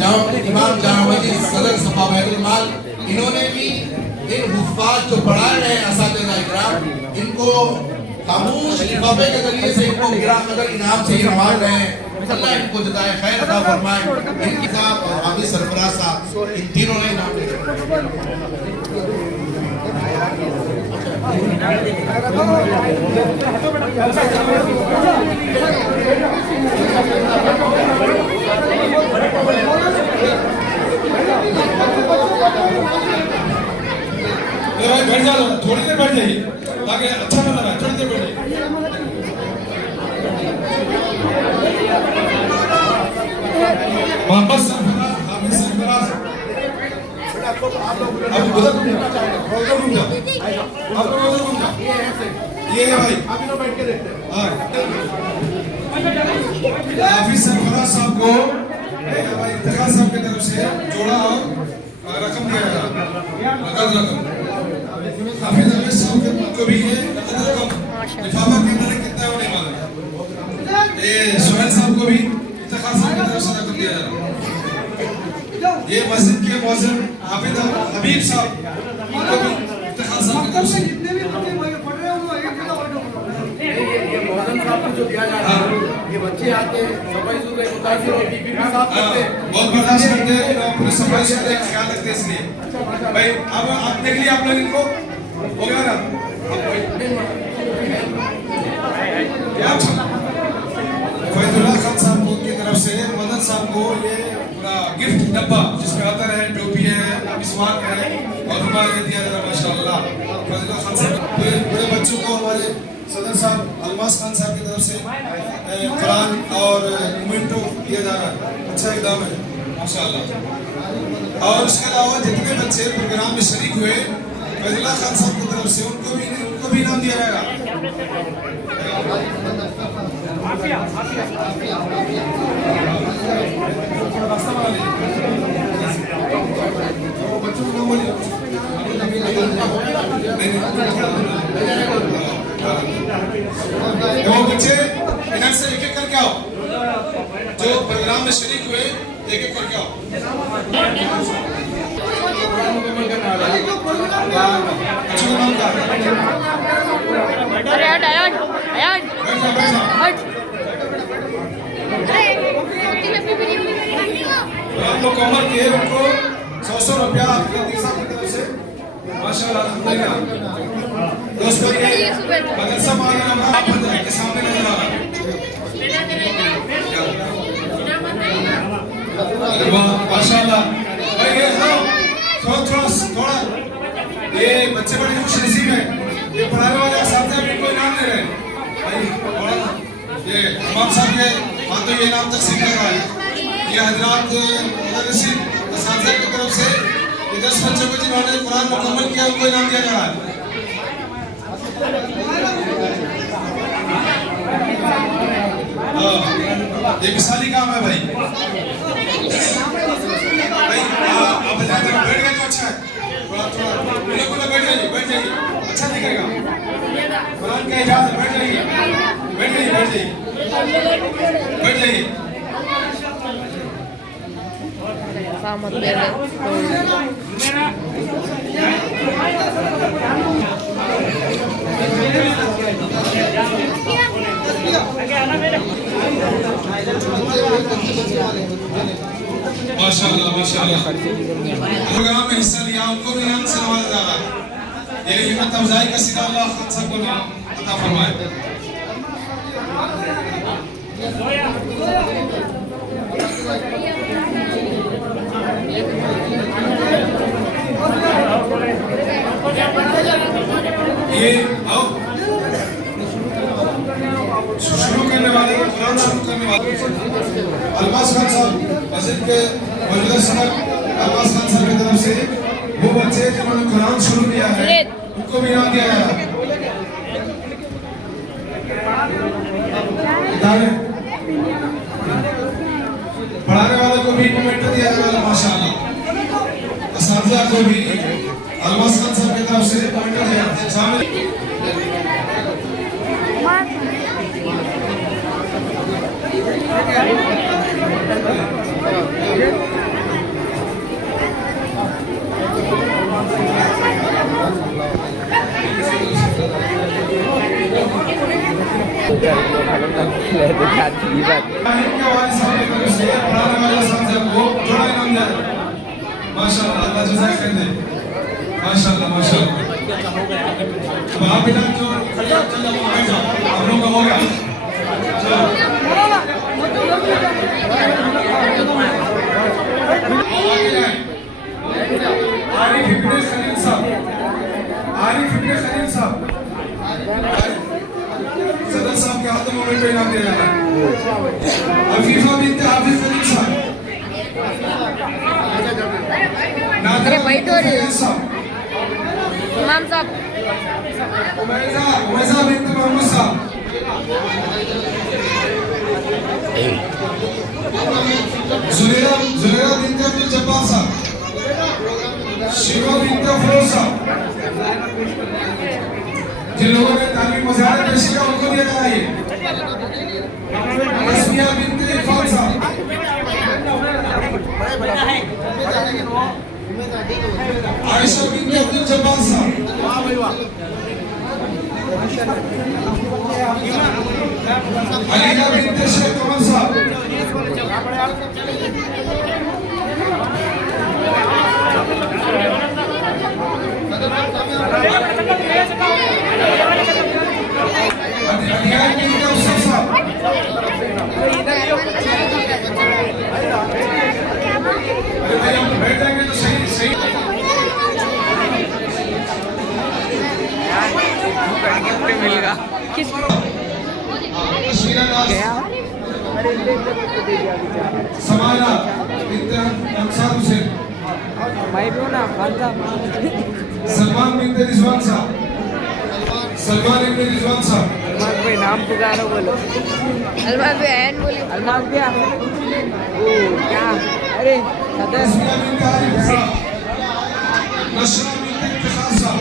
इमाम जामा मस्जिद सदर सफा बैतुल माल, इन्होंने भी इन हुफ़ाज़ जो पढ़ा रहे हैं असातिज़ा इकराम, इनको खामोश लिफाफे के जरिए से इनको गिरा कदर इनाम से ही नवाज रहे हैं। अल्लाह इनको जज़ाए खैर अता फरमाए। इनके साथ और हाफिज़ सरफराज साहब, इन तीनों ने इनाम ले बैठ जाओ, थोड़ी देर बैठ जाइए ताकि अच्छा ना लगा। थोड़ी देर बैठ जाइए। वापस हाफिज़ सरफराज अब उधर घूम जाओ, आप लोग उधर घूम जाओ। ये है भाई, आप लोग बैठ के देखते हैं। हाफिज़ सरफराज साहब को भाई इफ्तिखार साहब की तरफ से जोड़ा और रकम दिया गया, नकद रकम। हाफिज़ अमीर साहब को भी ये नकद रकम लिफाफा के अंदर कितना है वो नहीं मालूम। ये सुहेल साहब को भी इफ्तिखार साहब की तरफ से रकम दिया जा रहा है। ये मस्जिद के मौज़िन हाफिज़ हबीब साहब इनको भी इफ्तिखार साहब की तरफ से जितने भी बच्चे पढ़ रहे हैं वो एक जगह बैठो। ये मौज़िन साहब को जो दिया जा रहा है, ये बच्चे आते हैं सफाई सुथरे मुतासिर और बीबी भी साफ करते हैं, बहुत बर्दाश्त करते हैं, पूरे सफाई सुथरे का ख्याल रखते हैं। इसलिए भाई अब आप देख लिया आप लोग इनको हो गया ना। फैजुल्लाह खान साहब की तरफ से मदन साहब को ये पूरा गिफ्ट डब्बा जिसमें अतर है, टोपी है, मिसवाक है और रुमाल दिया जा रहा है। माशाअल्लाह फैजुल्लाह खान साहब बड़े बच्चों को हमारे सदर साहब अलमास खान साहब की तरफ से कुरान और मोमेंटो दिया जा रहा है। अच्छा इक़दाम है माशाअल्लाह। और उसके अलावा जितने बच्चे प्रोग्राम में शरीक हुए फैजुल्लाह खान साहब की तरफ से उनको भी इनाम दिया जाएगा। बच्चों को बोलिए वो बच्चे इधर से एक एक करके आओ, जो प्रोग्राम में शरीक हुए एक एक करके आओ। आप लोग कमर किए उनको 100 रुपया आपके साहब की तरफ से माशाअल्लाह दोस्तों मदरसा मालूम आप के सामने नजर आ रहा है। माशाअल्लाह भाई ये थोड़ा ये बच्चे बड़े खुश नसीब है। ये पढ़ाने वाले साहब इनको इनाम दे रहे हैं भाई। ये इमाम साहब के हाथों ये इनाम तकसीम कर रहा है। ये हजरात मुदर्रिसीन असातिज़ा की तरफ से ये 10 बच्चों को जिन्होंने कुरान मुकम्मल किया उनको इनाम दिया जा रहा है। ये मिसाली काम है भाई। आप बैठ गए तो अच्छा है। थोड़ा बैठ जाइए अच्छा दिखेगा। कुरान का इजाज़त बैठ जाइए। Selamat beres. माशाअल्लाह प्रोग्राम में हिस्सा लिया उनको भी इनाम से नवाजा जा रहा है। ये हिम्मत अफजाई का सिला अल्लाह सबको अता फरमाए। ये आओ शुरू करने वाले कुरान शुरू करने वाले अलमास खान साहब मस्जिद के मौजूदा सदर अलमास खान साहब की तरफ से वो बच्चे जिन्होंने कुरान शुरू किया है उनको भी इनाम दिया गया। पढ़ाने वालों को भी मोमेंटो दिया जाएगा माशाअल्लाह। असातिज़ा को भी अलमास खान साहब की तरफ से मोमेंटो दिया शामिल। इब्राहिम के वालिद साहब की तरफ से पढ़ाने वाले साहब को जोड़ा इनाम दिया जाता है। माशाअल्लाह, अल्लाह जज़ा खैर दे। माशाअल्लाह माशाअल्लाह। अब आप बेटा जो खड़े हो चल जाओ, बैठ जाओ, आप लोगों का हो गया। चलो आगे जाएं। आरिफ इब्ने खलील साहब, आरिफ इब्ने खलील साहब, सदर साहब के हाथों में उनको इनाम दिया जा रहा है। अफीफा बिन्त हाफिज खलील साहब, अरे बैठो रे इमाम साहब। उमैजा बिन्त मोहम्मद साहब, जुलेरा बिन्त अब्दुल जब्बार साहब, शिवा बिन्त फरोज साहब। जिन लोगों ने तालीम मुजाहिद पेश किया उनको दिया जा रहा है। तस्मिया बिन्त इरफान साहब, आयशा बिन्त अब्दुल जब्बार साहब, अलीना बिन्त शेख कमर साहब, अध्याय बिन्त अफसर साहब, अरे भाई हम बैठ जाएंगे तो सही सही। मिलेगा समाना बिन्त अंसार हुसैन, सलमान बिन्त रिजवान साहब, सलमान इब्न रिजवान साहब, भाई नाम पुकारो बोलो। अलमाज भी एन बोली। अलमाज भैया ओ क्या अरे सदर तस्मिया बिन्त आरिफ साहब, नशरा बिन्त इफ्तिखार साहब,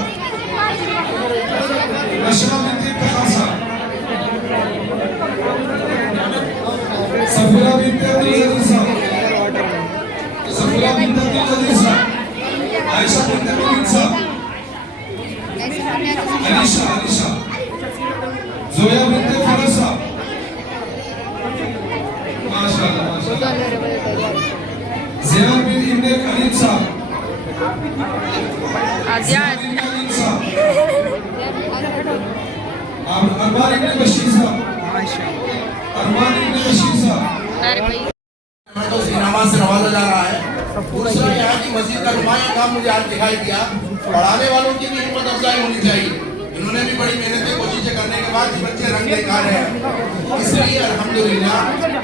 नशरा बिन्त इफ्तिखार साहब, सफीरा बिन्त अब्दुल जलील साहब, सफीरा बिन्त अब्दुल जलील साहब, आयशा बिन्त मुबीन साहब, अलीशा जोया बिन्त फरोज साहब, माशाअल्लाह माशाअल्लाह, ज़ैनब बिन इब्ने खलील साहब, आदियात अरमान इब्ने बशीर साहब, अरमान इब्ने बशीर साहब। अरे भाई तो इनामात से नवाजा जा रहा है। दूसरा यहाँ की मस्जिद का नुमाया काम मुझे आज दिखाई दिया। पढ़ाने वालों की भी हिम्मत अफजाई होनी चाहिए। इन्होंने भी बड़ी मेहनतें कोशिशें करने के बाद ये बच्चे रंग दिखा रहे हैं, इसलिए अल्हम्दुलिल्लाह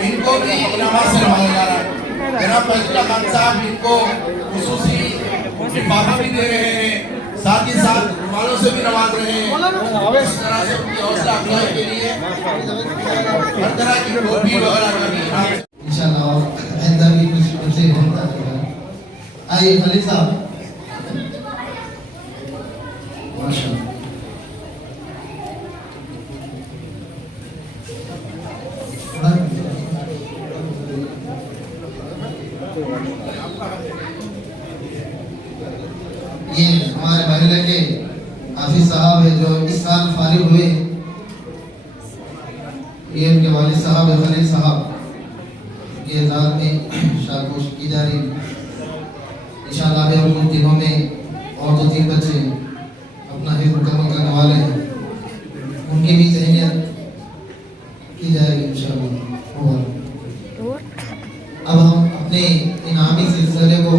इनको भी इनामात से नवाजा जा रहा है। जनाब फैजुल्लाह खान साहब इनको खुसूसी लिफाफा भी दे रहे हैं, साथ ही साथ रुमालों से भी नवाज रहे हैं। इस तरह से उनकी हौसला अफजाई के लिए हर तरह की टोपी वगैरह का भी इनाम इंशाल्लाह आइंदा भी कुछ बच्चे होता रहेगा। आइए खलील साहब, माशाअल्लाह। ये हमारे महल्ले के हाफिज साहब है जो इस साल फारिग हुए। ये उनके वालिद साहब है खलील साहब। ये ज़ात में शादपोश की जा रही। इंशाअल्लाह अभी हम कुछ दिनों में और 2-3 बच्चे अपना हिफ्ज़ मुकम्मल करने वाले हैं, उनकी भी तहनीत की जाएगी इंशाअल्लाह। अब हम अपने इनामी सिलसिले को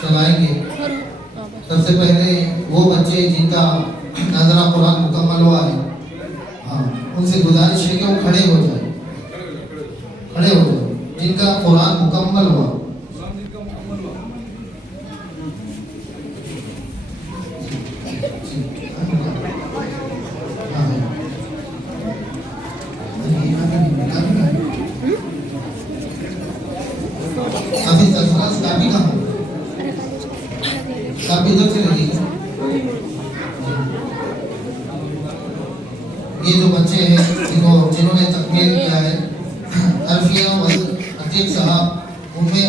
चलाएंगे। सबसे पहले वो बच्चे जिनका नाज़रा कुरान मुकम्मल हुआ है, हाँ, उनसे गुजारिश है कि वो खड़े हो जाए, जिनका कुरान मुकम्मल हुआ। काफी इधर से लगी। ये जो बच्चे हैं जिन्होंने तकमील किया है, अरफिया वल अतीक साहब, उम्मे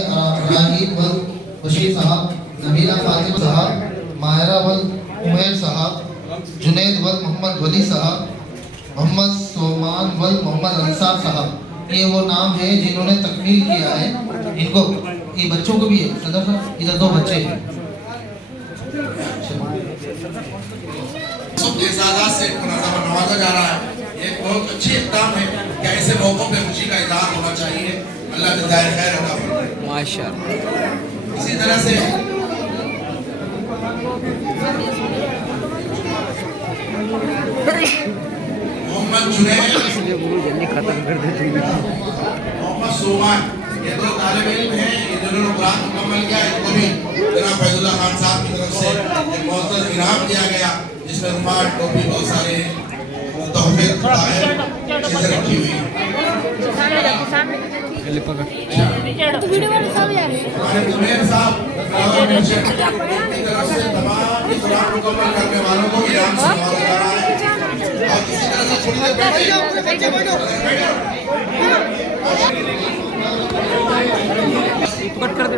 राहीब वल बशीर साहब, नबीला फातिमा साहब, माहिरा वल उमैर साहब, जुनैद वल मोहम्मद वली साहब, मोहम्मद सोमान वल मोहम्मद अंसार साहब, ये वो नाम है जिन्होंने तकमील किया है। इनको, ये बच्चों को भी है सदर साहब, इधर 2 बच्चे हैं। सब एजाज़ात से इनको नवाजा जा रहा है। एक बहुत अच्छी इक़दाम है कि ऐसे मौक़ों पे खुशी का इज़हार होना चाहिए। अल्लाह जज़ाए खैर अता फरमाए। माशाअल्लाह। इसी तरह से मोहम्मद जुनैद, इसलिए गुरु जल्दी खत्म कर देते हैं। मोहम्मद सोमान, ये 2 तालिब इल्म हैं। ये जिन्होंने कुरान मुकम्मल किया, इनको भी जनाब फैजुल्लाह खान साहब की तरफ से एक मुअज़्ज़ज़ इनाम दिया गया, जिसमें रुमाल, टोपी, बहुत सारे तोहफे, चीज़ें रखी हुई हैं। पहले पकड़। हमारे जुनैद साहब फ्लावर मिशन की तरफ से तमाम ये कुरान मुकम्मल करने वालों को इनाम से नवाजा जा रहा है। और इसी तरह से थोड़ी देर पहले कट कर दे।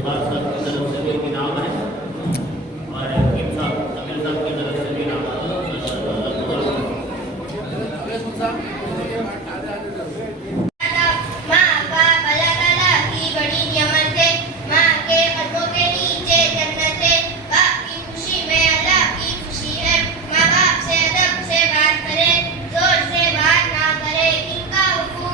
बात साहब की तरफ से भी इनाम है और हकीम साहब अमीर साहब की तरफ से भी इनाम है। माँ बाप अल्लाह ताला की बड़ी नियमत है। माँ के कदमों के नीचे जन्नत है। बाप की खुशी में अल्लाह की खुशी है। माँ बाप से अदब से बात करे, जोर से बात ना करे, इनका हुक्म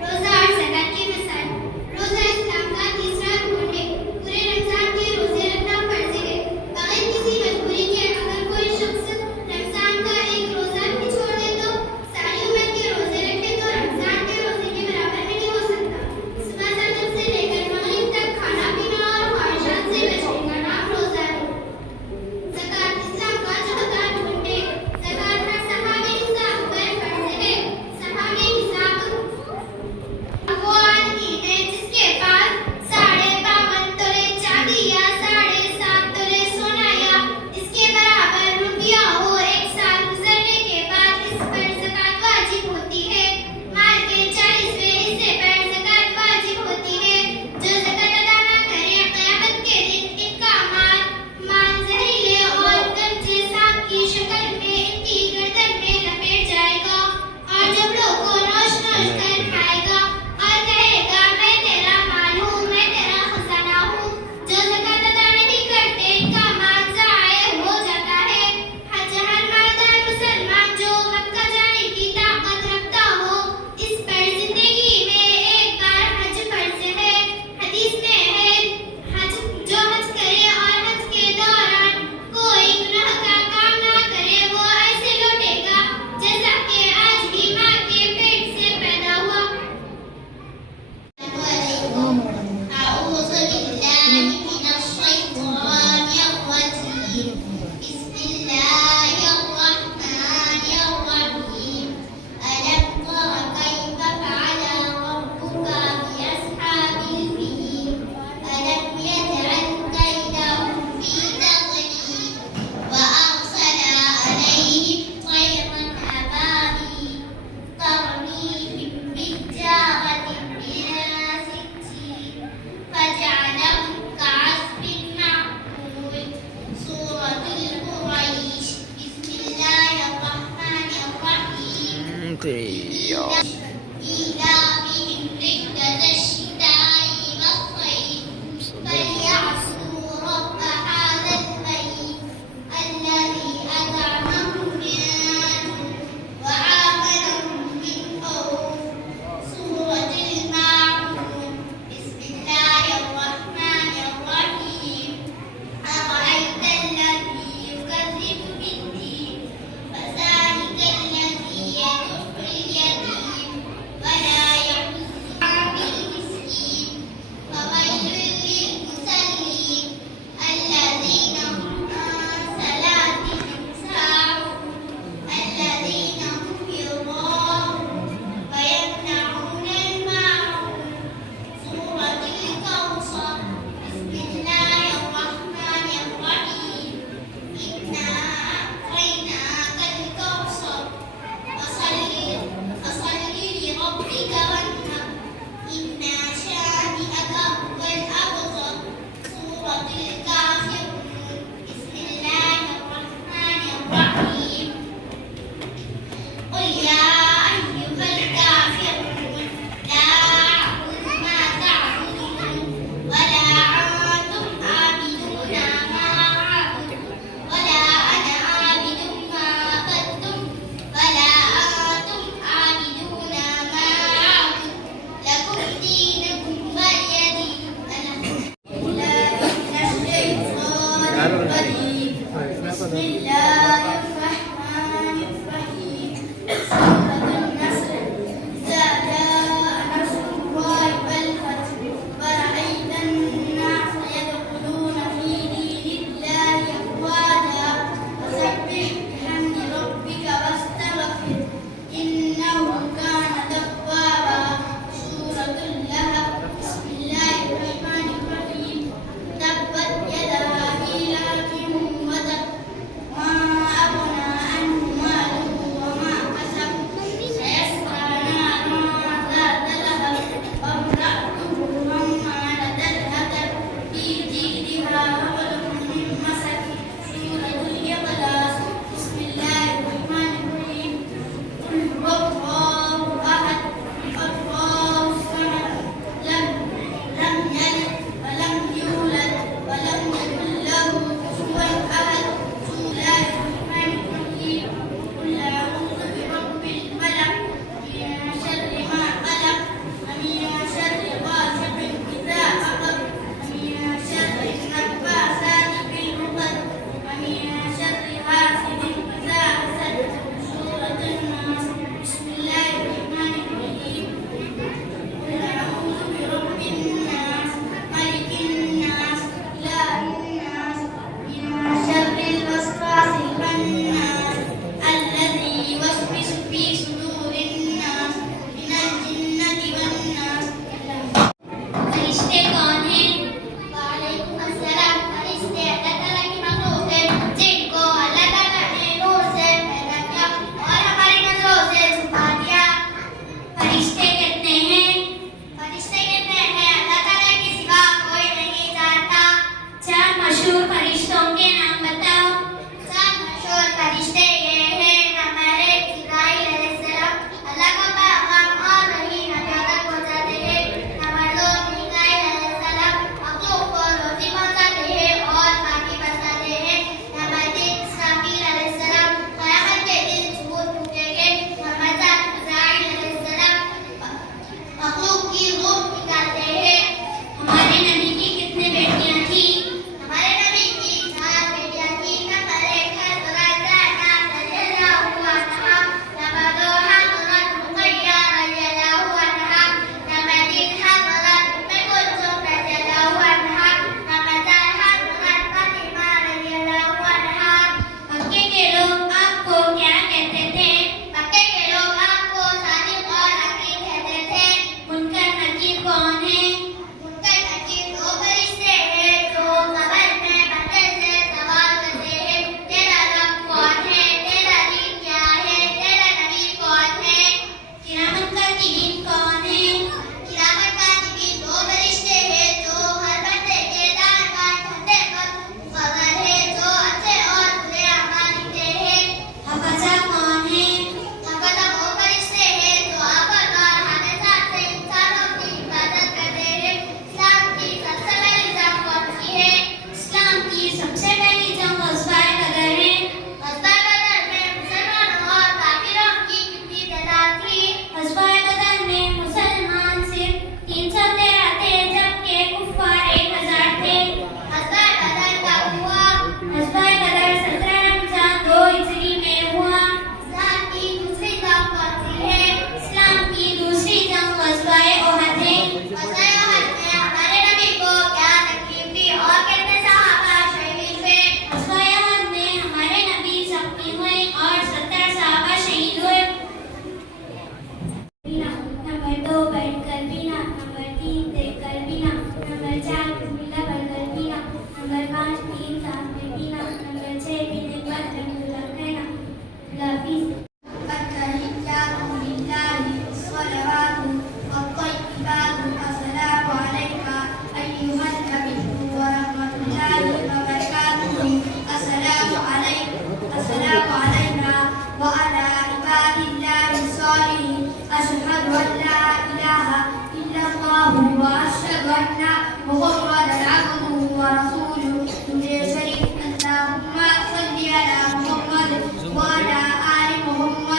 रोजा और ज़कात के मसाइल। रोजा इस्लाम का तीसरा रुकन है। पूरे रमजान के रोजे रखना फर्ज है। बगैर किसी मजबूरी के अगर कोई शख्स रमजान का एक रोजा भी छोड़ दे तो सारी उम्र के रोजे रखे तो रमजान के रोजे के बराबर में नहीं हो सकता। सुबह सदर से लेकर मगरिब तक खाना पीना और ख्वाहिशात से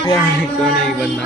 कौन है ये बंदा?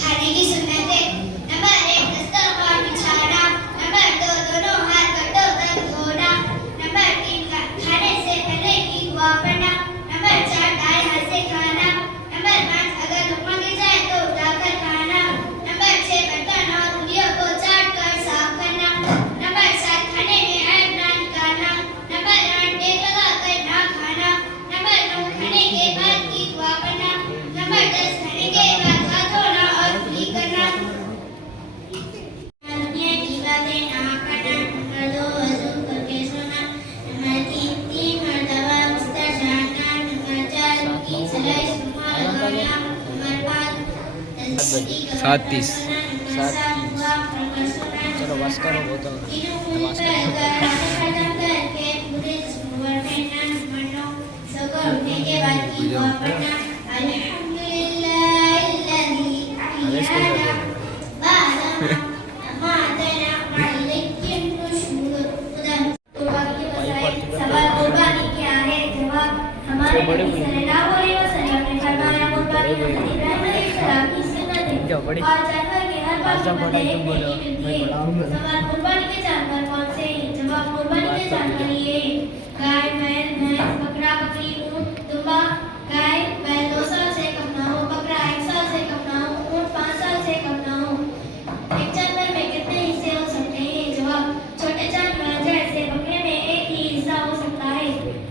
खाने की सुन्नतें नंबर 1 दस्तरखान बिछाना, नंबर 2 दोनों हाथ कटो तक धोना, नंबर 3 खाने से पहले की दुआ पढ़ना, नंबर 4 दाएं हाथ से खाना, नंबर 5 अगर लुकमा गिर जाए तो उठाकर खाना, नंबर 6 बर्तन और उंगलियों को चाट कर साफ करना, नंबर 7 खाने में ऐब ना निकालना, नंबर 8 टेक लगा कर ना खाना, नंबर 9 खाने के बाद की दुआ पढ़ना, नंबर 10 खाने के बाद हाथ धोना और कुली करना, दुनिया की बातें ना करना, नंबर 2 वज़ू करके सोना, नंबर 3 मर्तबा मुस्तशाना, नंबर 4 की सलाई सुमा लगाना, नंबर 5 37 चलो बस करो वो तो नमाज सवाल कुर्बानी क्या है? जवाब हमारे नबी सल्लल्लाहु अलैहि वसल्लम ने फरमाया कुर्बानी इब्राहिम अलैहिस्सलाम की सुन्नत है और जानवर के हर बात को बदले में मिलती है। सवाल कुर्बानी के जानवर कौन से हैं? जवाब कुर्बानी के जानवर ये हैं गाय, बैल, भैंस, बकरा, बकरी, ऊंट, दुम्बा। गाय बैल 2 साल से कम ना हो, बकरा 1 साल से कम ना हो, ऊंट 5 साल से कम ना हो। एक जानवर में कितने हिस्से हो सकते हैं? जवाब छोटे जानवर जैसे बकरे में एक ही हिस्सा हो सकता है,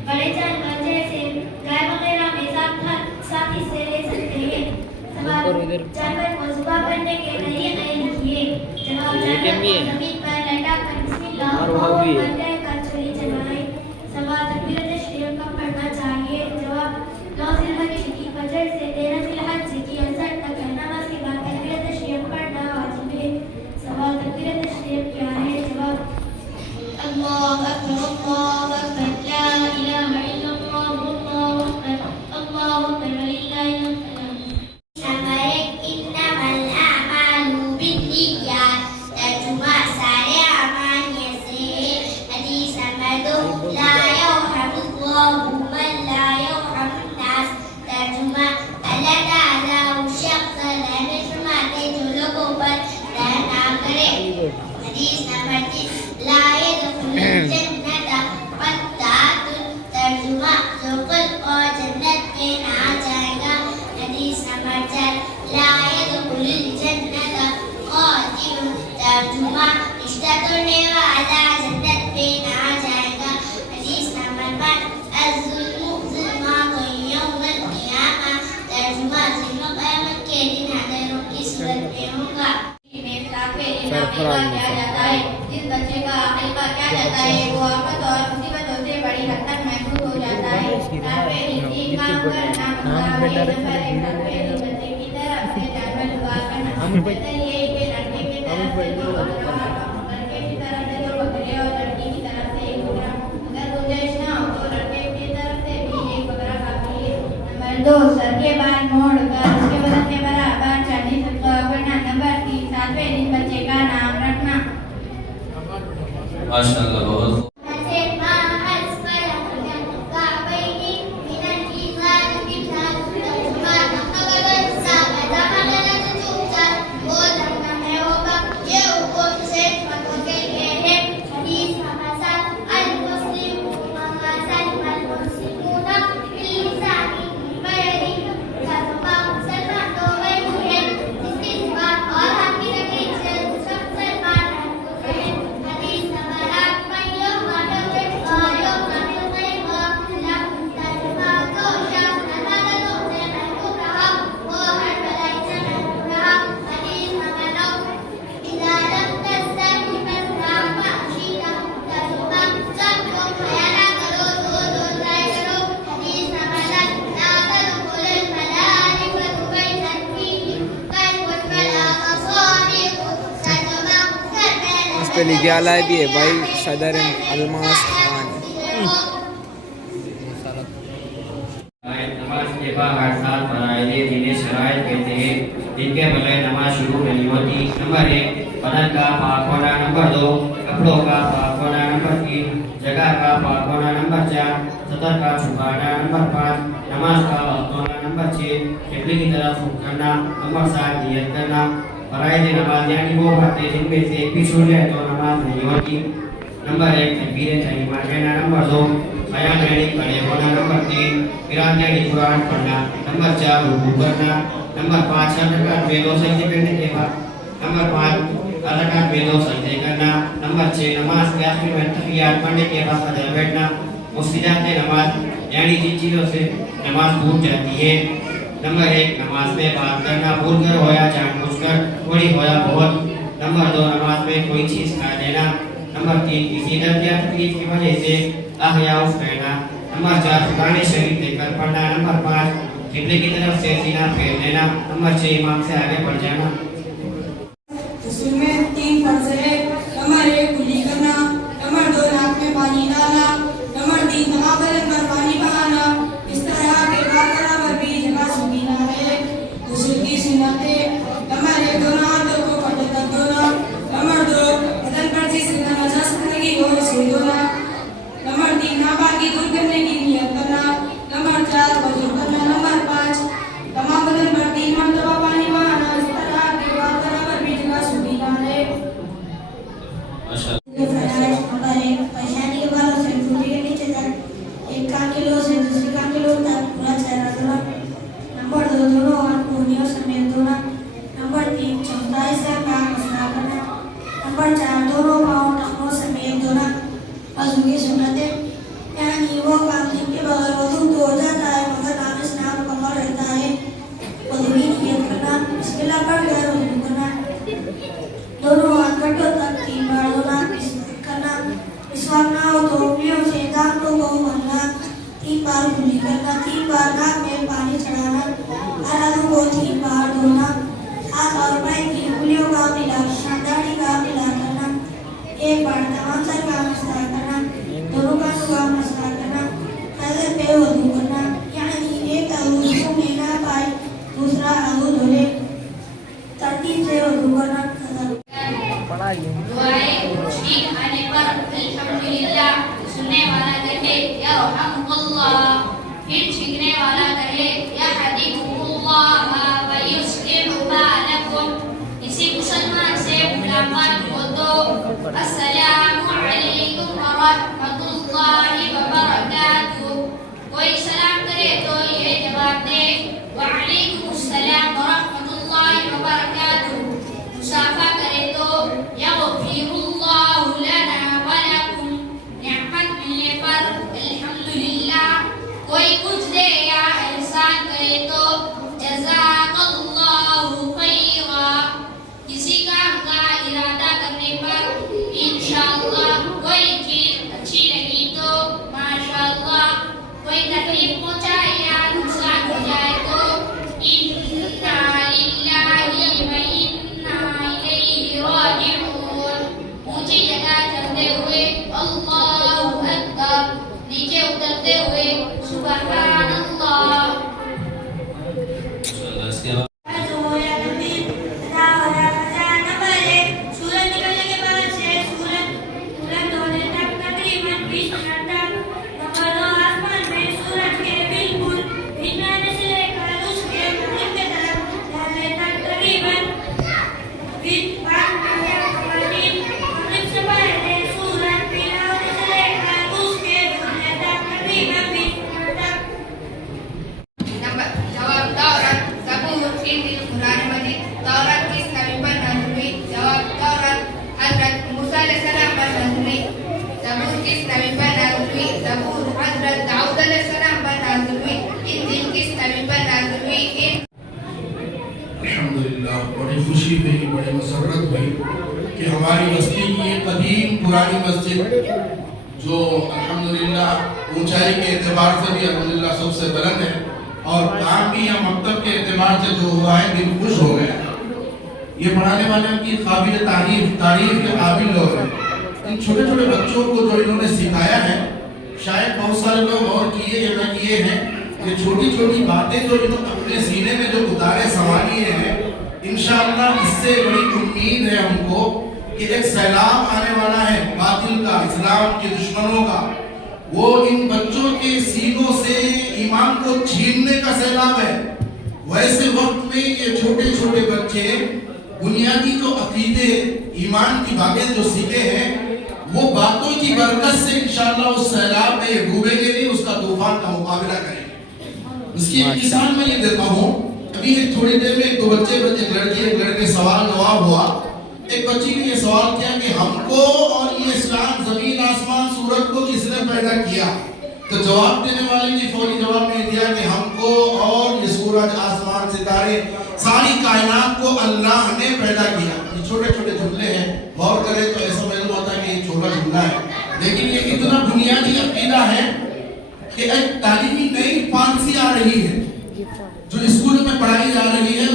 बड़े जानवर जैसे गाय वगैरह में 7 हिस्से ले सकते हैं। सवाल जानवर को सुबह पढ़ने के नए लिखिए। जवाब जानवर को जमीन पर लटा कर बिस्मिल्लाह कर छुरी चलाएं। सवाल तकबीर तशरीफ कब पढ़ना चाहिए? जवाब 9 ज़िलहज की फजर से 13 ज़िलहज की असर तक नमाज के बाद तकबीर तशरीफ पढ़ना वाजिब है। सवाल तकबीर तशरीफ क्या है? जवाब अल्लाहु अकबर ला इलाहा इल्लल्लाह अल्लाहु अकबर वलिल्लाहिल हम्द। नंबर 1 इन्नमल अमालु बिन्नियात, तर्जुमा सारे अमाल से। हदीस नंबर 2 ला यरहमुल्लाहु मन ला यरहमुन नास, तर्जुमा अल्लाह ताला उस शख्स का रहम फरमाते जो लोगों पर रहम ना करे। हदीस नंबर 3 ला यदखुलुल जन्नता फ़त्तातुन, तर्जुमा जो कुल और जन्नत में ना जाएगा। हदीस नंबर 4 ला यदखुलुल जन्नता क़ातिउन, तर्जुमा रिश्ता तोड़ने वाला जन्नत में ना जाएगा। हदीस नंबर 5 अज़्ज़ुल्मु ज़ुल्मातुन यौमल क़ियामा, तर्जुमा ज़ुल्म क़यामत के दिन हज़ारों की सूरत में होगा। जिस बच्चे का अक़ीक़ा किया जाता है वो आफत और मुसीबतों से बड़ी हद तक महफूज हो जाता है। काम करना बच्चे की तरफ से जानवर दुआ करना, बेहतर ये है कि लड़के की तरफ से 2 बकरा, लड़के की तरफ से 2 बकरे और लड़की की तरफ से 1 बकरा। अगर गुंजाइश ना हो तो लड़के की तरफ से भी 1 बकरा काफी है। नंबर 2 सर के बाल मोड़ कर उसके बदन के बराबर चांदी सदका करना। नंबर 3 7वें दिन बच्चे का नाम रखना। माशाअल्लाह बहुत पे लिखे वाला है भी है भाई सदर अलमास खान। नमाज के बाहर 7 फराइज़ जिन्हें शराइत कहते हैं, जिनके बगैर नमाज शुरू नहीं होती। नंबर 1 बदन का पाक होना, नंबर 2 कपड़ों का पाक होना, नंबर 3 जगह का पाक होना, नंबर 4 सतर का छुपाना, नंबर 5 नमाज का वक्त होना, नंबर 6 किबले की तरफ रुख करना, नंबर 7 नियत करना। फराइज़ नमाज यानी वो बातें जिनमें से एक भी छूट जाए तो नमाज नहीं होती। नंबर 1 तकबीर तहरीमा कहना, नंबर 2 बयान यानी खड़े होना, नंबर 3 किरात यानी कुरान पढ़ना, नंबर 4 रुकू करना, नंबर 5 रकात में 2 सजदे करने के बाद, नंबर 5 रकात में 2 सजदे करना, नंबर 6 नमाज के आखिर में तहियात पढ़ने के बाद सजदा बैठना। मुफ्तिदात नमाज यानी जिन चीज़ों से नमाज टूट जाती है। नंबर 1 नमाज में बात करना भूल कर हो या जानबूझकर, थोड़ी हो या बहुत। नंबर 2 नमाज में कोई चीज़ खा लेना। नंबर 3 किसी दर्द या तकलीफ की वजह से अहयाउफ रहना। नंबर 4 कुरान शरीफ लेकर पढ़ना। नंबर 5 किबले की तरफ से सीना फेर लेना। नंबर 6 इमाम से आगे बढ़ जाना। इसमें 3 फर्ज है। नंबर 1 कुली करना, नंबर 2 नाक में पानी डालना, नंबर 3 तमाम बदन पर पानी बहाना। इस तरह के बराबर भी जगह सुगीना है। गुस्ल की सुन्नतें, नंबर 1 दोनों हाथों को कटे तक धोना, नंबर 2 बदन पर जिस नजाकत लगी हो उसे धोना, नंबर 3 नापाकी दूर करने की नियत करना, नंबर 4 वजू करना, नंबर 5 तमाम बदन पर 3 मरतबा पानी बहाना। इस तरह के बराबर भी जगह सुगीना है। परेशानी के बालों से ठुड्डी के नीचे तक, एक कान के लोग से दूसरे कान के लोग तक पूरा चेहरा धोना, नंबर 2 दोनों हाथ कोहनियों समेत धोना, नंबर 3 चौथाई से नाक मसला करना, नंबर 4 दोनों पाँव टखनों समेत धोना। वज़ू की सुन्नतें यानी वो काम जिनके बगैर वज़ू तो हो जाता है मगर नाम स्नान मुकम्मल रहता है। वज़ू की नियत करना, बिस्मिल्लाह पढ़कर वज़ू करना, दोनों हाथ घुटनों तक 3 बार धोना करना, मिसवाक ना हो तो उंगलियों से दांतों को मलना, 3 बार कुली करना, 3 बार नाक में पानी चढ़ाना, हर आंखों को 3 बार धोना, हाथ और पैर की उंगलियों का मिला करना, दाढ़ी का मिला करना, 1 बार तमाम सर का मसला करना, दोनों कानों का मसला करना, नजर पे वज़ू करना यानी एक आंख में ना पाए दूसरा आंख धोले, तरतीब से वज़ू करना। दुआएं ठीक आने पर अल्हम्दुलिल्लाह सुनने वाला कहे यरहमुल्लाह, फिर छींकने वाला कहे यहदिकुमुल्लाह व युस्लिह बालकुम। इसी मुसलमान से मुलाकात हो तो अस्सलामु अलैकुम व रहमतुल्लाहि व बरकातुहू। कोई सलाम करे तो ये जवाब दे व अलैकुमुस्सलाम व रहमतुल्लाहि व बरकातुहू। मुसाफा करे तो यग़फिरुल्लाहु लना व लकुम। नेमत मिलने पर अल्हम्दुलिल्लाह। कोई कुछ दे या एहसान करे तो जज़ाकल्लाहु खैरा। किसी काम का इरादा करने पर इंशाअल्लाह। कोई चीज अच्छी लगी तो माशाअल्लाह। कोई तकलीफ पहुंचाए या नुकसान हो जाए तो इन्ना लिल्लाहि व इन्ना इलैहि राजिऊन। ऊंची जगह चलते हुए अल्लाहु अकबर, नीचे उतरते हुए सुबहानल्लाह। सूरज निकलने के बाद से सूरज होने तक तकरीबन 20 मिनट तक। नंबर 2 आसमान में सूरज के बिल्कुल भिन्नाने से लेकर उसके मगरिब की तरफ जाने तक तकरीबन 20 मिनट तक। मगरिब से पहले सूरज पीला होने से लेकर उसके ढलने तक तकरीबन 20 मिनट तक। नंबर जवाब तौरात, ज़बूर, इंजील, कुरान मजीद। तौरात किस नबी पर नाज़िल हुई? जवाब तौरात हज़रत मूसा अलैहिस्सलाम पर नाज़िल हुई। ज़बूर किस नबी पर नाज़िल हुई? ज़बूर हज़रत दाऊद अलैहिस्सलाम पर नाज़िल हुई। इंजील किस नबी पर नाज़िल हुई? अल्हम्दुलिल्लाह, बड़ी खुशी हुई, बड़ी मसरत हुई कि हमारी बस्ती की ये कदीम पुरानी मस्जिद जो अल्हम्दुलिल्लाह ऊंचाई के एतबार से भी अल्हम्दुलिल्लाह सबसे बुलंद है और काम भी या मकतब के एतबार से जो हुआ है दिल खुश हो गया। ये पढ़ाने वाले उनकी काबिल तारीफ के काबिल लोग हैं। इन छोटे छोटे बच्चों को जो इन्होंने सिखाया है, शायद बहुत सारे लोग और किए या न किए हैं, ये छोटी छोटी बातें जो इन्होंने अपने सीने में जो उतारे संभाली हैं, इंशाअल्लाह इससे बड़ी उम्मीद है हमको कि एक सैलाब आने वाला है बातिल का, इस्लाम के दुश्मनों का, वो इन बच्चों के सीनों से ईमान को छीनने का सैलाब है। वैसे वक्त में ये छोटे छोटे बच्चे बुनियादी जो अकीदे ईमान की बातें जो सीखे हैं, वो बातों की बरकत से इंशाअल्लाह उस सैलाब में ये डूबेंगे नहीं, उसका तूफान का मुकाबला करेंगे। उसकी एक मिसाल मैं ये देता हूँ, अभी एक थोड़ी देर में दो बच्चे एक लड़के सवाल जवाब हुआ। एक बच्ची ने ये सवाल किया कि हमको और ये इस्लाम, जमीन आसमान सूरज को किसने पैदा किया? तो जवाब देने वाले ने फौरी जवाब नहीं दिया कि हमको और ये सूरज, आसमान, सितारे, सारी कायनात को अल्लाह ने पैदा किया। ये छोटे छोटे जुमले हैं, गौर करें तो ऐसा मालूम होता है कि ये छोटा जुमला है, लेकिन ये इतना बुनियादी अकीदा है कि एक तालीमी नई पॉलिसी आ रही है जो स्कूल में पढ़ाई जा रही है,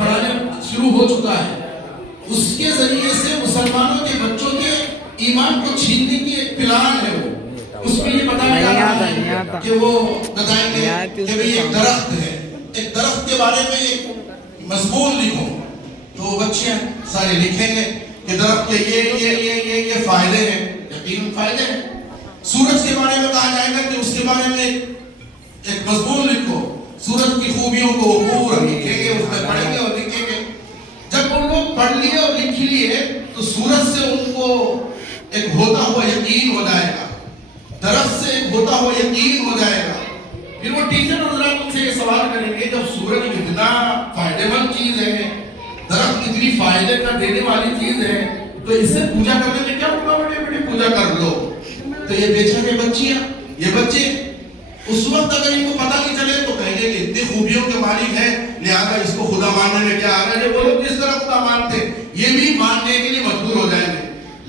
पढ़ाने शुरू हो चुका है। उसके जरिए से मुसलमानों के बच्चों के ईमान को छीनने की एक प्लान है। वो उसमें ये बताया जा रहा है कि वो बताएंगे कि भाई एक दरख्त है, एक दरख्त के बारे में एक मजमून लिखो, तो बच्चे सारे लिखेंगे कि दरख्त के ये फायदे हैं, यकीन फायदे हैं। सूरज के बारे में कहा जाएगा कि उसके बारे में एक मजमून लिखो, सूरज की खूबियों को पूरा लिखेंगे, उसमें पढ़ेंगे और लिखेंगे। जब उन लोग पढ़ लिए और लिख लिए तो सूरज से उनको एक होता हुआ यकीन हो जाएगा, दरख्त से एक होता हुआ यकीन हो जाएगा। फिर वो टीचर हज़रात उनसे ये सवाल करेंगे, जब सूरज इतना फायदेमंद चीज है, दरख्त इतनी फायदे का देने वाली चीज है, तो इससे पूजा करने में क्या होगा? बड़े बड़े पूजा कर लो। तो ये बेचारे बच्चियां, ये बच्चे उस वक्त अगर इनको पता नहीं चले तो कहेंगे कि इतनी खूबियों के मालिक है, लिहाजा इसको खुदा मानने में क्या आ रहा है? वो लोग किस तरह खुदा मानते, ये भी मानने के लिए मजबूर हो जाएंगे।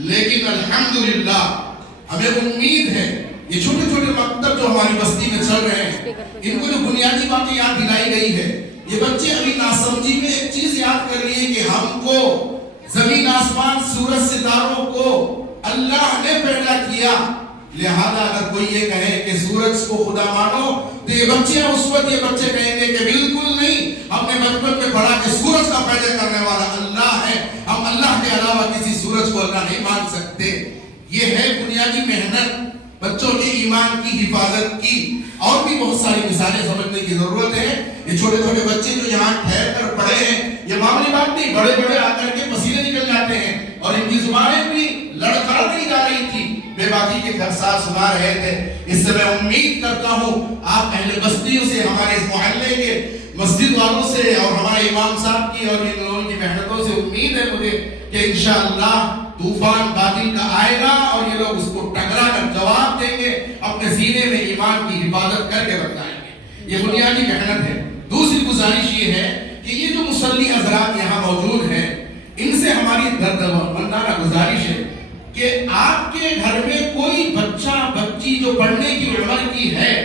लेकिन अल्हम्दुलिल्लाह हमें उम्मीद है, ये छोटे छोटे मकतब जो हमारी बस्ती में चल रहे हैं, इनको जो बुनियादी बातें याद दिलाई गई है, ये बच्चे अभी नासमझी में एक चीज याद कर लिए कि हमको जमीन आसमान सूरज सितारों को अल्लाह ने पैदा किया, लिहाजा अगर कोई ये कहे कि सूरज को खुदा मानो, तो ये बच्चे उस वक्त ये बच्चे कहेंगे कि बिल्कुल नहीं, हमने बचपन में पढ़ा कि सूरज का पैदा करने वाला अल्लाह है, हम अल्लाह के अलावा किसी सूरज को अल्लाह नहीं मान सकते। ये है बुनियादी मेहनत बच्चों के ईमान की हिफाजत की। और भी बहुत सारी मिसालें समझने की जरूरत है। ये छोटे छोटे बच्चे जो यहाँ ठहर कर पढ़े हैं, ये मामूली बात नहीं, बड़े बड़े आकर के पसीने निकल जाते हैं और इनकी जुबानें भी लड़खड़ा नहीं जा रही थी, बेबाकी के खरसार सुना रहे थे। इससे मैं उम्मीद करता हूँ आप अहले बस्तियों से, हमारे इस मोहल्ले के मस्जिद वालों से और हमारे इमाम साहब की और इन लोगों की मेहनतों से उम्मीद है मुझे कि इंशाअल्लाह तूफान बातिल का आएगा और ये लोग उसको टकरा कर जवाब देंगे, अपने सीने में ईमान की हिफाजत करके बताएंगे। ये बुनियादी मेहनत है। दूसरी गुजारिश ये है कि ये जो मुसल्ली हजरात यहाँ मौजूद हैं, इनसे हमारी दर्दमंदाना गुजारिश है कि आपके घर में कोई बच्चा बच्ची जो पढ़ने की उम्र की है,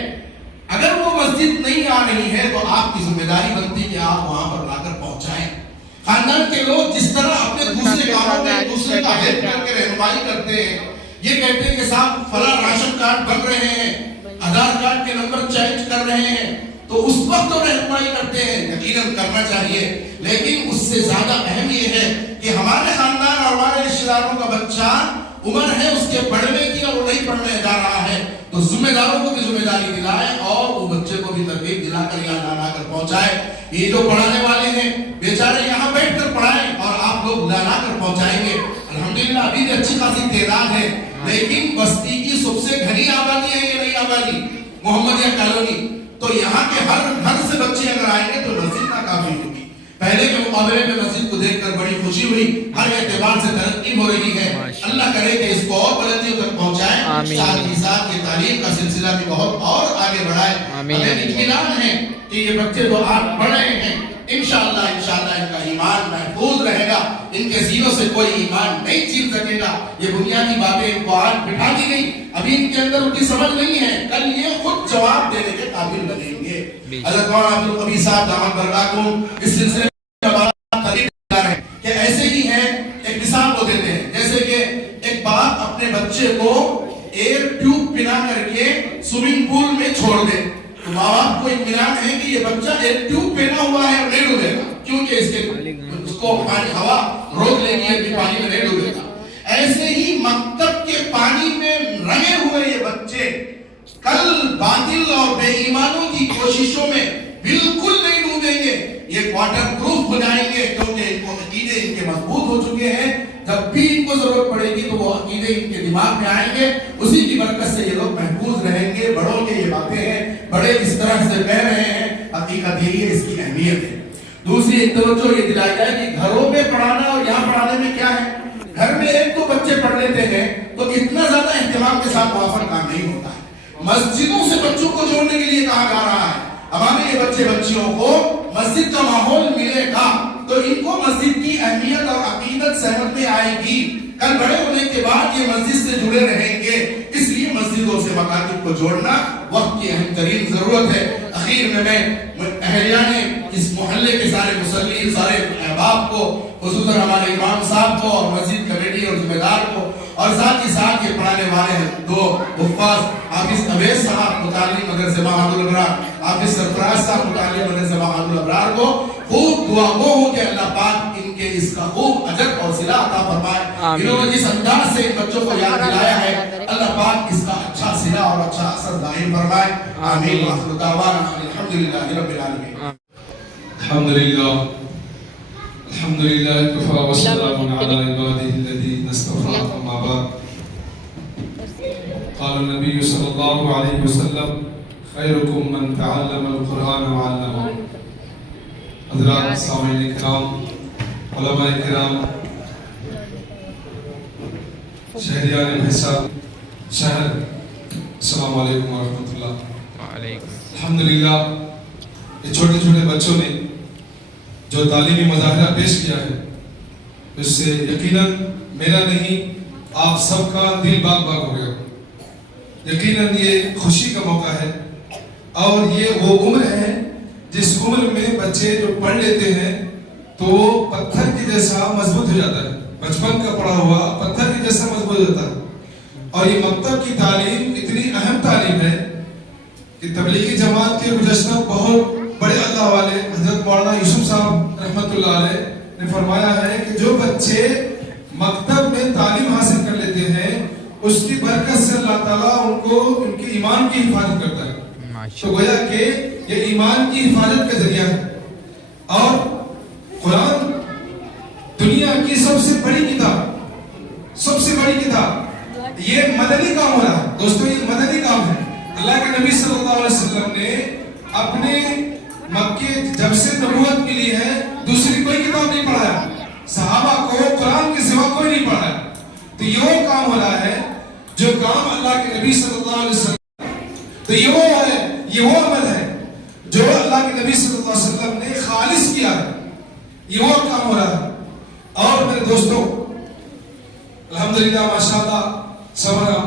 अगर वो मस्जिद नहीं आ रही है तो आपकी जिम्मेदारी बनती है कि आप वहां पर लाकर पहुंचाएं। खानदान के लोग जिस तरह अपने दूसरे कामों में दूसरे का हेल्प करके रहनुमाई करते हैं, ये कहते हैं कि साहब फला राशन कार्ड बन रहे हैं, आधार कार्ड के नंबर चेंज कर रहे हैं, तो उस वक्त तो रहनुमाई करते हैं, यकीनन करना चाहिए। लेकिन उससे ज्यादा अहम ये है कि हमारे खानदान और हमारे रिश्तेदारों का बच्चा उम्र है उसके पढ़ने की और वो नहीं पढ़ने जा रहा है, तो जिम्मेदारों को भी जिम्मेदारी दिलाए और वो बच्चे को भी तरकीब दिलाकर यहाँ ला कर पहुंचाए। ये जो पढ़ाने वाले हैं बेचारे यहाँ बैठकर पढ़ाएं और आप लोग ला कर पहुंचाएंगे। अल्हम्दुलिल्लाह अभी भी अच्छी खासी तादाद है, लेकिन बस्ती की सबसे घनी आबादी है ये नई आबादी मोहम्मदिया कॉलोनी, तो यहाँ के हर घर से बच्चे अगर आएंगे तो मस्जिद नाकाफी होगी। पहले के मुकाबले में मस्जिद को देखकर बड़ी खुशी हुई, हर एतबार से तरक्की हो रही है। अल्लाह करे कि इसको और बुलंदियों तक पहुंचाए, साथ ही साथ ये तालीम का सिलसिला भी बहुत और आगे बढ़ाए। हमें इत्मीनान है कि ये बच्चे तो आज पढ़ रहे हैं, इंशाअल्लाह इनका ईमान महफूज रहेगा, इनके सीनों से कोई ईमान नहीं छीन सकेगा। ये बुनियादी बातें इनको आज बिठा दी गई, अभी इनके अंदर उनकी समझ नहीं है, कल ये खुद जवाब देने के काबिल बनेंगे। हज़रत मौलाना अब्दुल कबीर साहब दामद बरकातुहू इस सिलसिले में कि ऐसे ही है, एक मिसाल को देते हैं, जैसे कि एक बाप अपने बच्चे को एयर ट्यूब पिला करके स्विमिंग पूल में छोड़ दे, तो माँ बाप को इत्मीनान है कि ये बच्चा एयर ट्यूब पहना हुआ है और नहीं डूबेगा, क्योंकि उसको पानी हवा रोक लेगी, अभी पानी में नहीं डूबेगा। ऐसे ही मकतब के पानी में रंगे हुए ये बच्चे कल बातिल और बेईमानों की कोशिशों में बिल्कुल नहीं डूबेंगे, ये वाटर प्रूफ हो जाएंगे, क्योंकि इनको अकीदे इनके मजबूत हो चुके हैं। जब भी इनको जरूरत पड़ेगी तो वो अकीदे इनके दिमाग में आएंगे, उसी की बरकत से ये लोग महफूज रहेंगे। बड़ों के ये बातें हैं, बड़े इस तरह से कह रहे हैं, हकीकत यही है, इसकी अहमियत है। दूसरी एक तवज्जो ये दिलाई जाए कि घरों में पढ़ाना और यहाँ पढ़ाने में क्या है। घर में एक तो बच्चे पढ़ लेते हैं तो इतना ज्यादा एहतिमाम के साथ वहां पर काम नहीं होता है। मस्जिदों से बच्चों को जोड़ने के लिए कहा जा रहा है, हमारे ये बच्चे बच्चियों को मस्जिद का माहौल मिलेगा तो इनको मस्जिद की अहमियत और अकीदत समझ में आएगी। कल बड़े होने के बाद ये मस्जिद से जुड़े रहेंगे, इसलिए मस्जिदों से मकातिब को जोड़ना वक्त की अहम तरीन जरूरत है। आखिर में मैं अहलिया ने इस मोहल्ले के सारे मुसल्ली, सारे अहबाब को, खुसूसन हमारे इमाम साहब को और मस्जिद कमेटी और जिम्मेदार को, और साथ ही साथ ये पढ़ाने वाले दो हुफ्फाज हाफिज अवैस साहब मुतालिम मदरसे महादुल अबरार, हाफिज सरफराज साहब मुतालिम मदरसे महादुल अबरार को खूब दुआ गो हो कि अल्लाह पाक इनके इसका खूब अजर और सिला अता फरमाए। इन्होंने जिस अंदाज से इन बच्चों को याद दिलाया है, अल्लाह पाक इसका अच्छा सिला और अच्छा असर जाहिर फरमाए। आमीन। वाखिर दावाना अल्हम्दुलिल्लाहि रब्बिल आलमीन। अल्हम्दुलिल्लाह अल्हम्दुलिल्लाह कफ़ा व सलामुन अला इबादिहिल्लज़ीना इस्तफ़ा अम्मा बाद। क़ाल नबी सल्लल्लाहु अलैहि वसल्लम खैरुकुम मन तअल्लमल कुरान व अल्लमहु। हज़रात सामईन किराम, उलमा किराम, शहरियान भैसा शहर, अस्सलामु अलैकुम व रहमतुल्लाह। अल्हम्दुलिल्लाह, ये छोटे छोटे बच्चों ने जो तालीमी मुजाहिरा पेश किया है, उससे यकीनन मेरा नहीं आप सबका दिल बाग बाग हो गया। यकीनन ये खुशी का मौका है, और ये वो उम्र है जिस उम्र में बच्चे जो पढ़ लेते हैं तो वो पत्थर के जैसा मजबूत हो जाता है। बचपन का पढ़ा हुआ पत्थर के जैसा मजबूत हो जाता है। और ये मकतब की तालीम इतनी अहम तालीम है कि तबलीगी जमात के गुज़श्ता बहुत बड़े अल्लाह वाले हजरत मौलाना यूसुफ साहब रहमतुल्लाह अलैह ने फरमाया है कि जो बच्चे मकतब में तालीम हासिल कर लेते हैं, उसकी बरकत से अल्लाह ताला उनको उनके ईमान की हिफाजत करता है। तो गोया कि ये ईमान की हिफाजत का जरिया है। और कुरान दुनिया की सबसे बड़ी किताब, सबसे बड़ी किताब, ये मदनी काम हो रहा है दोस्तों, ये मदनी काम है। अल्लाह के नबी सल्लल्लाहु अलैहि वसल्लम ने अपने मक्के जब से नबूवत मिली है दूसरी कोई किताब नहीं पढ़ाया, सहाबा को कुरान के सिवा कोई नहीं पढ़ाया। तो ये वो काम हो रहा है जो काम अल्लाह के नबी सल्लल्लाहु अलैहि वसल्लम, तो ये वो है, ये वो अमल है जो अल्लाह के नबी सल्लल्लाहु अलैहि वसल्लम ने खालिस किया है, ये वो काम हो रहा है। और मेरे दोस्तों, अल्हम्दुलिल्लाह माशाअल्लाह,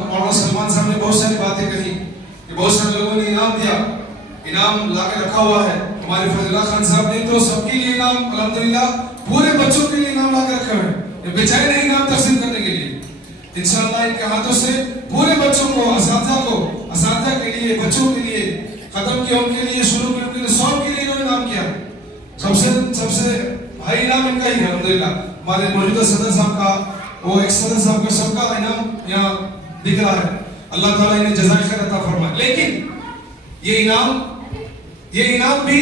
मौलाना सलमान साहब ने बहुत सारी बातें कही कि बहुत सारे लोगों ने इनाम दिया, इनाम लाके रखा हुआ है। हमारे फजला खान साहब ने तो सबके लिए इनाम, अल्हम्दुलिल्लाह पूरे बच्चों के लिए इनाम लाके रखे हुए हैं, बेचारे नहीं इनाम तकसीम करने के लिए। इंशाअल्लाह इनके हाथों से पूरे बच्चों को, असातिज़ा के लिए, बच्चों के लिए, खत्म किया उनके लिए, शुरू किया उनके लिए, सब के लिए इन्होंने इनाम किया। सबसे भाई इनाम इनका ही है अल्हम्दुलिल्लाह। हमारे मौजूदा सदर साहब का, वो एक सदर साहब का, सबका इनाम यहाँ दिख रहा है। अल्लाह ताला इन्हें जज़ाए खैर अता फरमाए। लेकिन ये इनाम भी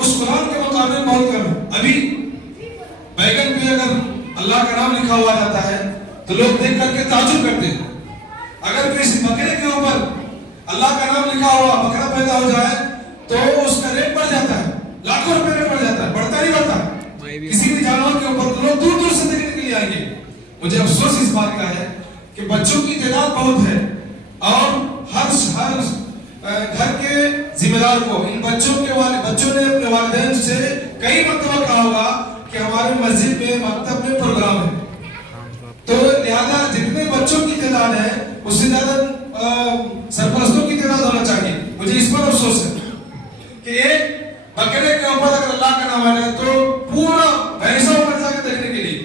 उस कुरान के मुताबिक बहुत कम है। अभी बैगन पे अगर अल्लाह का नाम लिखा हुआ जाता है तो लोग देख करके ताजुब करते हैं। अगर किसी बकरे के ऊपर अल्लाह का नाम लिखा हुआ बकरा पैदा हो जाए तो उसका रेट बढ़ जाता है, लाखों रुपए में बढ़ जाता है, बढ़ता नहीं बढ़ता। किसी भी जानवर के ऊपर तो लोग दूर दूर से देखने के लिए आएंगे। मुझे अफसोस इस बात का है कि बच्चों की तादाद बहुत है, और हर घर के जिम्मेदार को, इन बच्चों ने अपने वालिदैन से कई मरतबा कहा होगा कि हमारे मस्जिद में, मकतब में प्रोग्राम है, तो लिहाजा जितने बच्चों की तादाद है उससे ज्यादा सरपरस्तों की तादाद होना चाहिए। मुझे इस पर अफसोस है कि एक बकरे के ऊपर अगर अल्लाह का नाम आ जाए तो पूरा भैंसा ऊपर जाकर देखने के लिए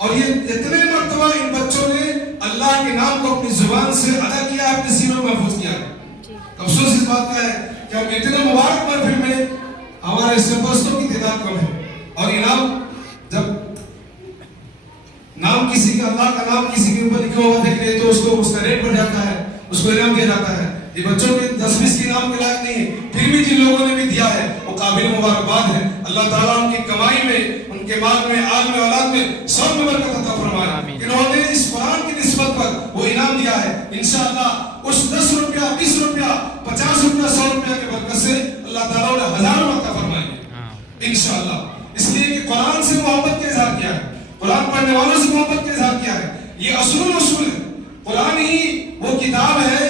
और ये इतने मर्तबा इन बच्चों ने अल्लाह के नाम को अपनी जुबान से अदा किया, अपने सीनों में महफूज किया। अफसोस इस बात का है कि हम इतने मुबारक महफिल में हमारे सरपरस्तों की तादाद कम है, और इनाम जब नाम किसी का, अल्लाह का नाम किसी के ऊपर लिखा हुआ देख ले तो उसको उसका रेट बढ़ जाता है, उसको इनाम दिया जाता है। ये बच्चों के 10-20 के इनाम के लायक नहीं है, फिर भी जिन लोगों ने भी दिया है वो काबिल मुबारकबाद है। अल्लाह ताला उनकी कमाई में, उनके माल में, आल में, औलाद में सब में बरकत अता फरमाए। इन्होंने इस कुरान की निस्बत पर वो इनाम दिया है। इंशाअल्लाह उस 10 रुपया, 20 रुपया, 50 रुपया, 100 रुपया के बरकत से अल्लाह ताला उन्हें हजारों अता फरमाएंगे इंशाअल्लाह। इसलिए कि कुरान से मोहब्बत का इजहार किया है, कुरान पढ़ने वालों से मोहब्बत का इजहार किया है। ये असूल है। कुरान ही वो किताब है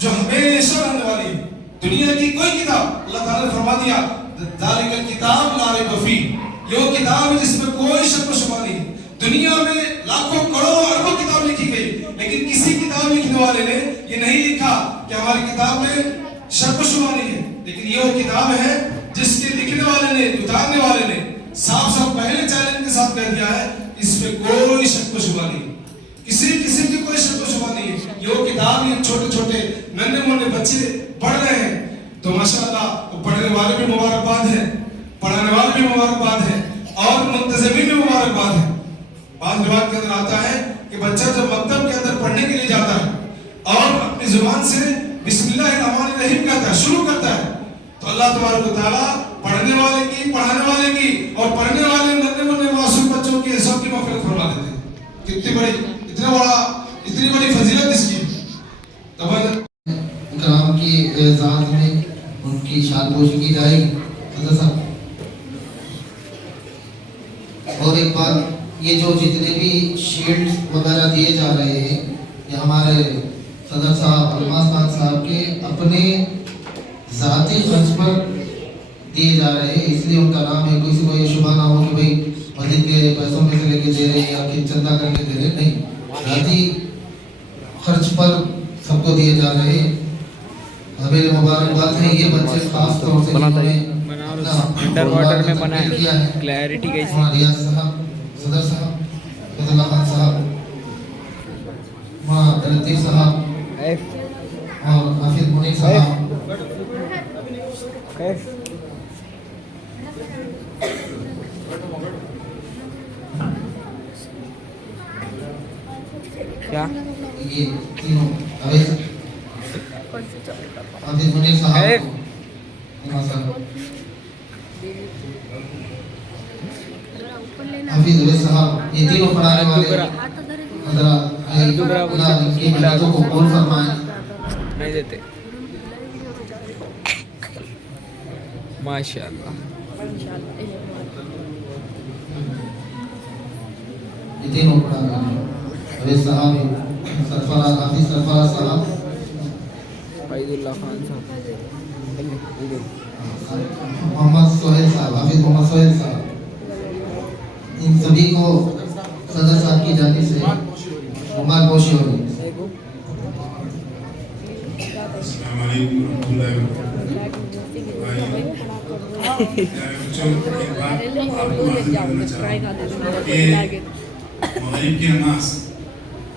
जो हमेशा रहने वाली है। दुनिया की कोई किताब, अल्लाह ताला ने फरमा दिया ज़ालिकल किताब ला रैब फीह, ये वो किताब है जिसमें कोई शक व शुबा नहीं। दुनिया में लाखों करोड़ों अरबों किताब लिखी गई, लेकिन किसी किताब लिखने वाले ने ये नहीं लिखा कि हमारी किताब में शक व शुबा नहीं है। लेकिन ये वो किताब है जिसके लिखने वाले ने, उतारने वाले ने साफ साफ पहले चैलेंज के साथ कह दिया है इसमें कोई शक व शुबा नहीं, किसी किस्म की कोई शक व शुबा नहीं है। ये वो किताब, ये छोटे छोटे नन्हे मुन्ने बच्चे पढ़ रहे हैं तो माशाअल्लाह वो पढ़ने वाले भी मुबारकबाद है, पढ़ाने वाले भी मुबारकबाद है, और मुंतज़िमीन भी मुबारकबाद है। बात रिवायत के अंदर आता है कि बच्चा जब मकतब के अंदर पढ़ने के लिए जाता है और अपनी जुबान से बिस्मिल्लाहिर्रहमानिर्रहीम कहता है, शुरू करता है, तो अल्लाह तबारक व तआला पढ़ने वाले की, पढ़ाने वाले की और पढ़ने वाले नन्हे मुन्ने मासूम बच्चों की सबकी मग़फ़िरत फरमा देते हैं। इतनी बड़ी फजीलत इसकी। इकराम की एजाज़ में उनकी शानपोशी की जाएगी हज़रत साहब। और एक बात, ये जो जितने भी शील्ड्स वगैरह दिए जा रहे हैं ये हमारे सदर साहब अलमास खान साहब के अपने ज़ाती खर्च पर दिए जा रहे हैं, इसलिए उनका नाम है। किसी को ये शुबा ना हो कि भाई मस्जिद के पैसों में से लेके दे रहे हैं या कि चंदा करके दे रहे हैं, नहीं, ज़ाती खर्च पर सबको दिए जा रहे हैं। हमें मुबारकबाद है। ये बच्चे खास तौर से अंडर वाटर में बना है, क्लैरिटी कैसी, रियाज साहब, सदर साहब, फजलुल्लाह खान साहब, लतीफ साहब और हाफिज मुनीर साहब, क्या ये तीनों हाफिज मुनीर साहब, हाफिज उवैस साहब, ये तीनों पढ़ाने वाले इनकी मेहनतों को कबूल फरमाएं। नहीं देते माशाअल्लाह। ये तीनों पढ़ाने वाले उवैस साहब, सरफराज, हाफिज सरफराज साहब, फैजुल्लाह खान साहब, मोहम्मद सोहेल साहब, हाफिज मोहम्मद सोहेल साहब, इन सभी को सदर साहब की जानिब से मुबारकबाद होगी। अस्सलाम वालेकुम रहमतुल्लाहि व बरकातहू। मगरिब की नमाज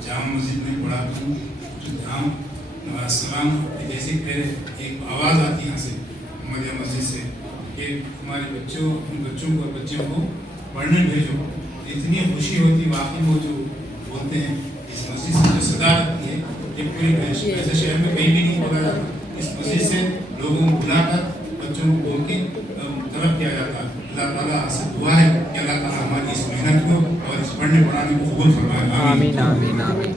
जामा मस्जिद में पढ़ा तो धाम नमाज सलाम जैसे फिर एक आवाज़ आती है यहाँ से मदिया मस्जिद से कि हमारे बच्चों को पढ़ने भेजो। इतनी खुशी होती वाकई वो जो बोलते हैं इस मस्जिद से जो सदा आती है ये पूरे ऐसे शहर में कहीं भी नहीं पता जाता। इस मस्जिद से लोगों को बुलाकर बच्चों को बोल के तलब किया जाता है। अल्लाह ताला से दुआ है कि अल्लाह ताला हमारी इस मेहनत को और इस पढ़ने पढ़ाने को कबूल फरमाए। आमीन आमीन आमीन।